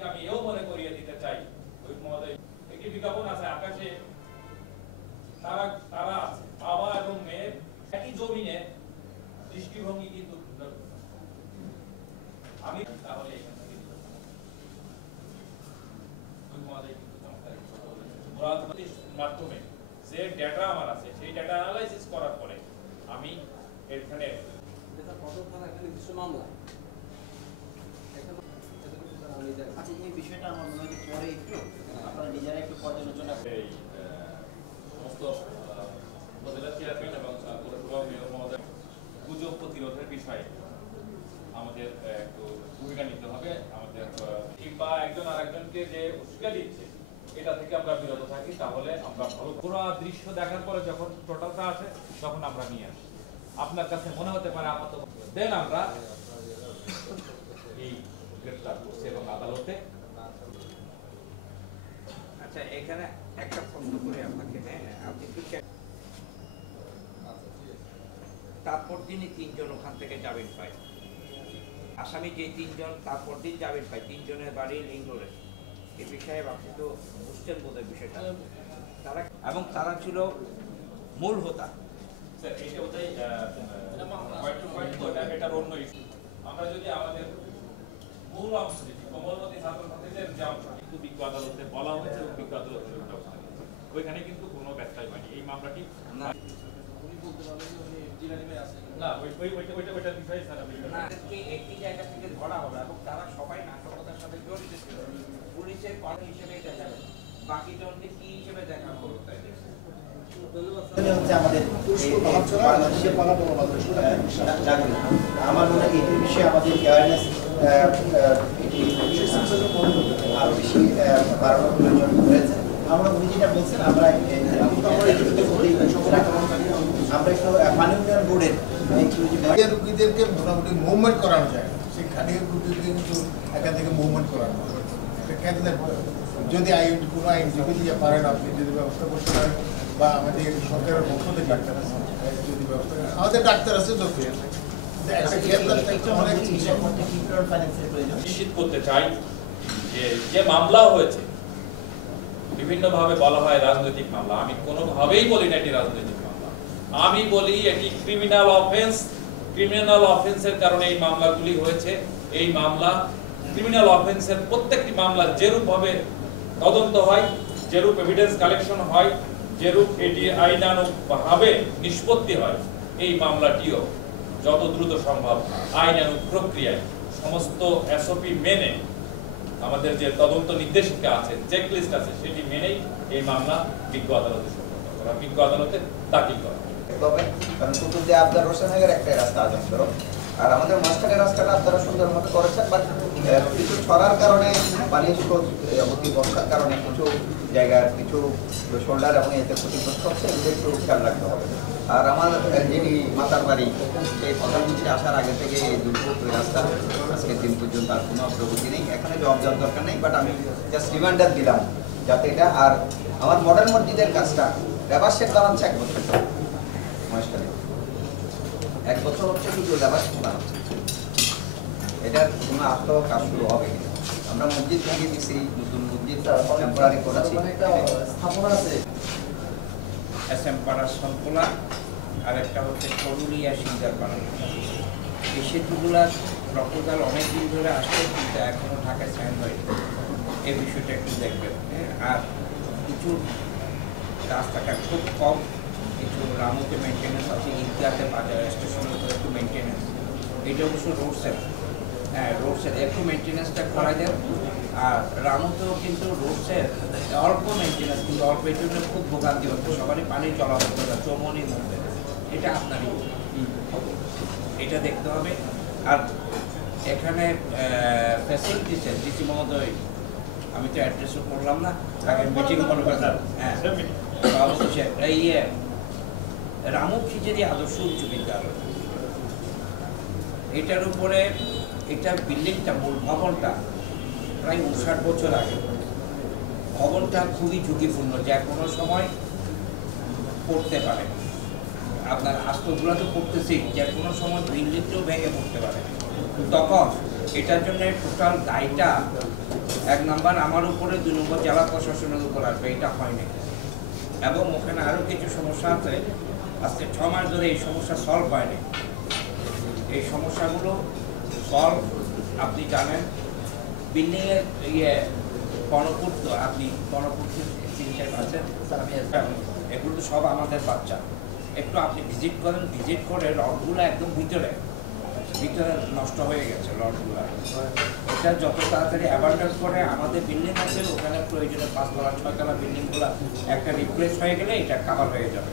আপনাদেরকে আমি এও মনে করিয়ে দিতে চাই, ওই মহোদয় একটি বিজ্ঞাপন আছে আকাশে তারা তারা আছে, বাবা এবং মেয়ের একই জমিনে দৃষ্টিভঙ্গি কিন্তু আমি তাহলে এখান থেকে ওই মহোদয় কিন্তু মাধ্যমে যে ডেটা আমার আছে সেই ডেটা অ্যানালাইসিস করার পরে আমি এখানে মামলা আচ্ছা এই বিষয়টা আমার মনে হয় পরে একটু আপনারা নিজেরা একটু পর্যালোচনা এই সমস্ত উপজেলা চেয়ারম্যান এবং পৌরসভা মেয়র মহোদয় গুজব প্রতিরোধের বিষয়ে আমাদের একটু ভূমিকা নিতে হবে। আমাদের কিংবা একজন আরেকজনকে যে উস্কা দিচ্ছে এটা থেকে আমরা বিরত থাকি, তাহলে আমরা ভালো পুরো দৃশ্য দেখার পরে যখন টোটালটা আসে তখন আমরা নিয়ে আসি। আপনার কাছে মনে হতে পারে আমার তো দেন আমরা এই গ্রেফতার করছি এবং আদালতে। আচ্ছা এখানে একটা প্রশ্ন করি আপনাকে, আপনি কি তারপর দিনই তিনজন ওখান থেকে জামিন পায়, আসামি যে তিনজন তারপর দিন জামিন পায়, তিনজনের বাড়ি লিঙ্গরে, এই বিষয়ে আপনি তো বুঝছেন বোধহয় বিষয়টা, তারা এবং তারা ছিল মূল হোতা। আমরা যদি আমাদের মূল অংশ দেখি কমলনদী ছাত্রছাত্রীদের যে অংশ কিন্তু বিজ্ঞ আদালতে বলা হয়েছে এবং বিজ্ঞ আদালতের ওইখানে কিন্তু কোনো ব্যত্যয় হয়নি। এই মামলাটি না ওইটা বিষয়ে একটি জায়গা থেকে ধরা হবে এবং তারা সবাই নাশকতার সাথে জড়িত ছিল, পুলিশের কর্মী হিসেবে দেখা যাবে, বাকি জনকে কি হিসেবে দেখা হলো আমার মনে হয় এই বিষয়ে আমাদের অ্যাওয়ারনেস আরো বেশি বাড়ানোর প্রয়োজন রয়েছে। আমরা উনি যেটা বলছেন আমরা আমরা একটু পানি উন্নয়ন বোর্ডের রুগীদেরকে মোটামুটি মুভমেন্ট করানো যায়, সেই খানির রুগীদেরকে কিন্তু এখান থেকে মুভমেন্ট করানো যদি কোনো আইনজীবী দিয়ে পারেন, আপনি যদি ব্যবস্থা করতে পারেন বা আমাদের সরকারের পক্ষ থেকে ডাক্তার আছে যদি ব্যবস্থা করেন, আমাদের ডাক্তার আছে নিশ্চিত করতে চাই যে মামলা হয়েছে বিভিন্নভাবে বলা হয় রাজনৈতিক মামলা, আমি কোনোভাবেই বলি না এটি রাজনৈতিক মামলা, আমি বলি এটি ক্রিমিনাল অফেন্স। ক্রিমিনাল অফেন্সের কারণে এই মামলাগুলি হয়েছে। এই মামলা ক্রিমিনাল অফেন্সের প্রত্যেকটি মামলা যেরূপ ভাবে তদন্ত হয়, যেরূপ এভিডেন্স কালেকশন হয়, যেরূপ এটি আইনানুগভাবে নিষ্পত্তি হয়, এই মামলাটিও যত দ্রুত সম্ভব আইনানুগ প্রক্রিয়ায় সমস্ত এসওপি মেনে আমাদের যে তদন্ত নির্দেশিকা আছে, চেকলিস্ট আছে, সেটি মেনেই এই মামলা বিজ্ঞ আদালতে বিজ্ঞ আদালতে দাখিল করা হবে। কারণ কুতুব দিয়ে আবদার রোশনাগের একটা রাস্তা আজম সড়ক, আর আমাদের মাঝখানের রাস্তাটা আপনারা সুন্দরভাবে করেছেন, বাট কিছু ছড়ার কারণে পানির স্রোত অতি বর্ষার কারণে কিছু জায়গার কিছু শোল্ডার এবং এতে ক্ষতিগ্রস্ত হচ্ছে, এগুলো একটু খেয়াল রাখতে হবে। আর আমার যিনি মাতার বাড়ি, সেই প্রধানমন্ত্রী আসার আগে থেকে দুর্ভোগ রাস্তা আজকের দিন পর্যন্ত আর কোনো অগ্রগতি নেই, এখানে জবাব দেওয়ার দরকার নেই, বাট আমি জাস্ট রিমাইন্ডার দিলাম যাতে এটা। আর আমার মডেল মসজিদের কাজটা লেবার শেড বানাচ্ছে 1 বছর মহেশখালী, 1 বছর হচ্ছে শুধু লেবার শেড বানাচ্ছে, এটার কোনো কাজ শুরু হবে কিনা। আমরা মসজিদ ভেঙে দিচ্ছি, নতুন মসজিদ টেম্পোরারি করেছি, স্থাপনা আছে এসএম-পাড়া সলপোলা, আর একটা হচ্ছে করুলিয়া সিঙ্গারপাড়া। এই সেতুগুলার প্রপোজাল অনেক দিন ধরে আসছে, কিন্তু এখনও ঢাকায় সাইন হয়নি। এই বিষয়টা একটু দেখবেন। আর কিছু রাস্তাটা খুব কম, কিছু রামুতে মেনটেন্যান্স আছে, ইতিহাসে বাজার স্টেশনের উপরে একটু মেনটেন্যান্স, এটা অবশ্য রোড সাইড, রোড সাইড একটু মেনটেন্যান্সটা করা যায়। আর রামুতেও কিন্তু রোড সাইড অল্প মেনটেন্যান্স, কিন্তু অল্প এর জন্য খুব ভোগান্তি হচ্ছে, সবারই পানি চলাচল করে চৌমনির মধ্যে, এটা আপনারই এটা দেখতে হবে। আর এখানে ফ্যাসিলিটিস ডিসি মহোদয়, আমি তো অ্যাড্রেসও করলাম না, আগে মিটিং মনে করলাম। হ্যাঁ, রামু খিচেরি আদর্শ উচ্চ বিদ্যালয়, এটার উপরে এটার বিল্ডিংটা, মূল ভবনটা প্রায় 59 বছর আগে। ভবনটা খুবই ঝুঁকিপূর্ণ, যে কোনো সময় পড়তে পারে, আপনার আস্তগুলো তো পড়তেছেই, যে কোনো সময় বিল্ডিংটাও ভেঙে পড়তে পারে। তখন এটার জন্য টোটাল দায়টা এক নাম্বার আমার উপরে, 2 নম্বর জেলা প্রশাসনের উপর আসবে, এটা হয়নি। এবং ওখানে আরও কিছু সমস্যা আছে, আজকে 6 মাস ধরে এই সমস্যা সলভ হয়নি। এই সমস্যাগুলো সলভ, আপনি জানেন বিল্ডিংয়ের গণপূর্ত, আপনি গণপূর্ত আছেন, এগুলো তো সব আমাদের বাচ্চা। একটু আপনি ভিজিট করেন, ভিজিট করে রডগুলো একদম ভিতরে নষ্ট হয়ে গেছে রডগুলো। এটা যত তাড়াতাড়ি অ্যাবান্ডন করে, আমাদের বিল্ডিং আছে ওখানে প্রয়োজনে 5 তলা 6 তলা বিল্ডিংগুলো একটা রিপ্লেস হয়ে গেলে এটা কাভার হয়ে যাবে।